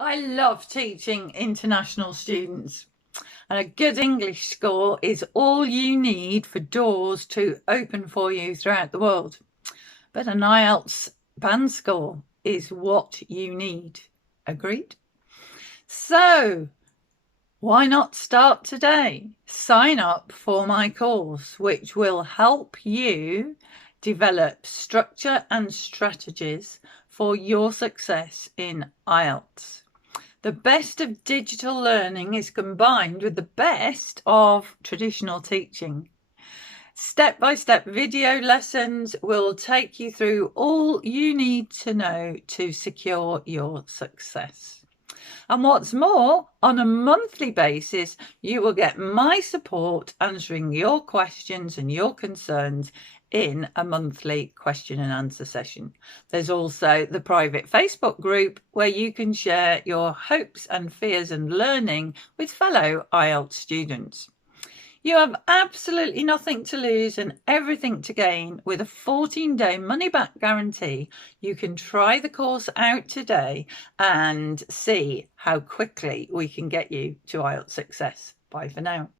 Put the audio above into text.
I love teaching international students, and a good English score is all you need for doors to open for you throughout the world. But an IELTS band score is what you need. Agreed? So, why not start today? Sign up for my course, which will help you develop structure and strategies for your success in IELTS. The best of digital learning is combined with the best of traditional teaching. Step-by-step video lessons will take you through all you need to know to secure your success. And what's more, on a monthly basis, you will get my support answering your questions and your concerns in a monthly question and answer session. There's also the private Facebook group where you can share your hopes and fears and learning with fellow IELTS students. You have absolutely nothing to lose and everything to gain with a 14-day money-back guarantee. You can try the course out today and see how quickly we can get you to IELTS success. Bye for now.